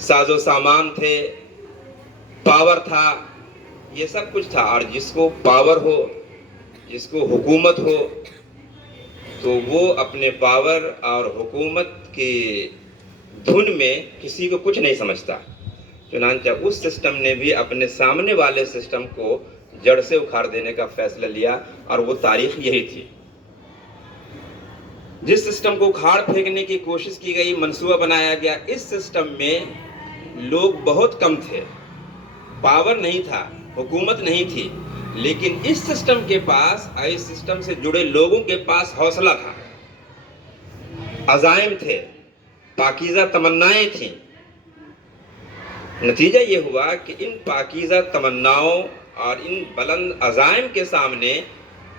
ساز و سامان تھے، پاور تھا، یہ سب کچھ تھا. اور جس کو پاور ہو، جس کو حکومت ہو، تو وہ اپنے پاور اور حکومت کی دھن میں کسی کو کچھ نہیں سمجھتا. چنانچہ اس سسٹم نے بھی اپنے سامنے والے سسٹم کو جڑ سے اکھاڑ دینے کا فیصلہ لیا، اور وہ تاریخ یہی تھی. جس سسٹم کو اکھاڑ پھینکنے کی کوشش کی گئی، منصوبہ بنایا گیا، اس سسٹم میں لوگ بہت کم تھے، پاور نہیں تھا، حکومت نہیں تھی، لیکن اس سسٹم کے پاس، اس سسٹم سے جڑے لوگوں کے پاس حوصلہ تھا، عزائم تھے، پاکیزہ تمنائیں تھیں. نتیجہ یہ ہوا کہ ان پاکیزہ تمناؤں اور ان بلند عزائم کے سامنے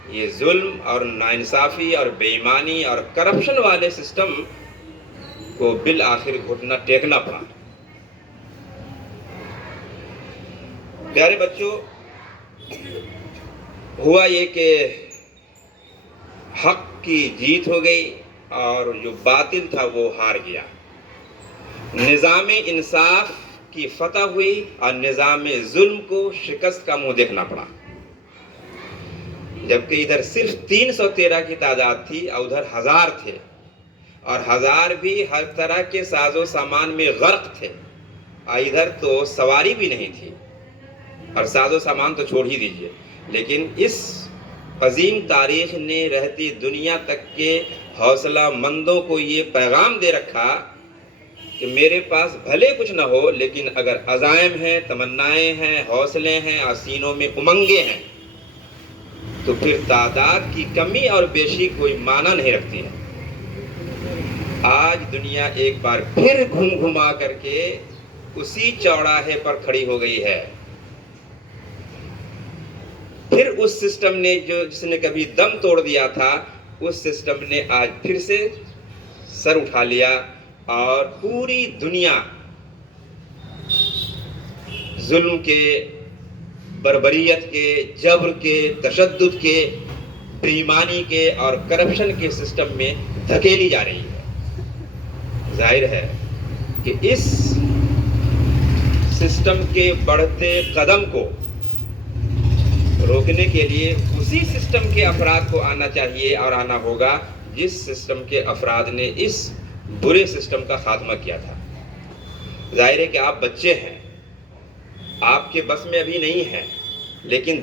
یہ ظلم اور ناانصافی اور بے ایمانی اور کرپشن والے سسٹم کو بالآخر گھٹنا ٹیکنا پڑا. پیارے بچوں، ہوا یہ کہ حق کی جیت ہو گئی اور جو باطل تھا وہ ہار گیا. نظام انصاف کی فتح ہوئی اور نظام ظلم کو شکست کا منہ دیکھنا پڑا. جبکہ ادھر صرف 313 کی تعداد تھی اور ادھر 1000 تھے، اور 1000 بھی ہر طرح کے ساز و سامان میں غرق تھے، اور ادھر تو سواری بھی نہیں تھی، اور ساز و سامان تو چھوڑ ہی دیجیے. لیکن اس عظیم تاریخ نے رہتی دنیا تک کے حوصلہ مندوں کو یہ پیغام دے رکھا کہ میرے پاس بھلے کچھ نہ ہو، لیکن اگر عزائم ہیں، تمنائیں ہیں، حوصلے ہیں اور سینوں میں امنگیں ہیں، تو پھر تعداد کی کمی اور بیشی کوئی معنی نہیں رکھتی ہے. آج دنیا ایک بار پھر گھوم گھما کر کے اسی چوراہے پر کھڑی ہو گئی ہے. پھر اس سسٹم نے جس نے کبھی دم توڑ دیا تھا، اس سسٹم نے آج پھر سے سر اٹھا لیا، اور پوری دنیا ظلم کے، بربریت کے، جبر کے، تشدد کے، بے ایمانی کے اور کرپشن کے سسٹم میں دھکیلی جا رہی ہے. ظاہر ہے کہ اس سسٹم کے بڑھتے قدم کو روکنے کے لیے اسی سسٹم کے افراد کو آنا چاہیے اور آنا ہوگا جس سسٹم کے افراد نے اس برے سسٹم کا خاتمہ کیا تھا. ظاہر ہے کہ آپ بچے ہیں، آپ کے بس میں ابھی نہیں ہیں، لیکن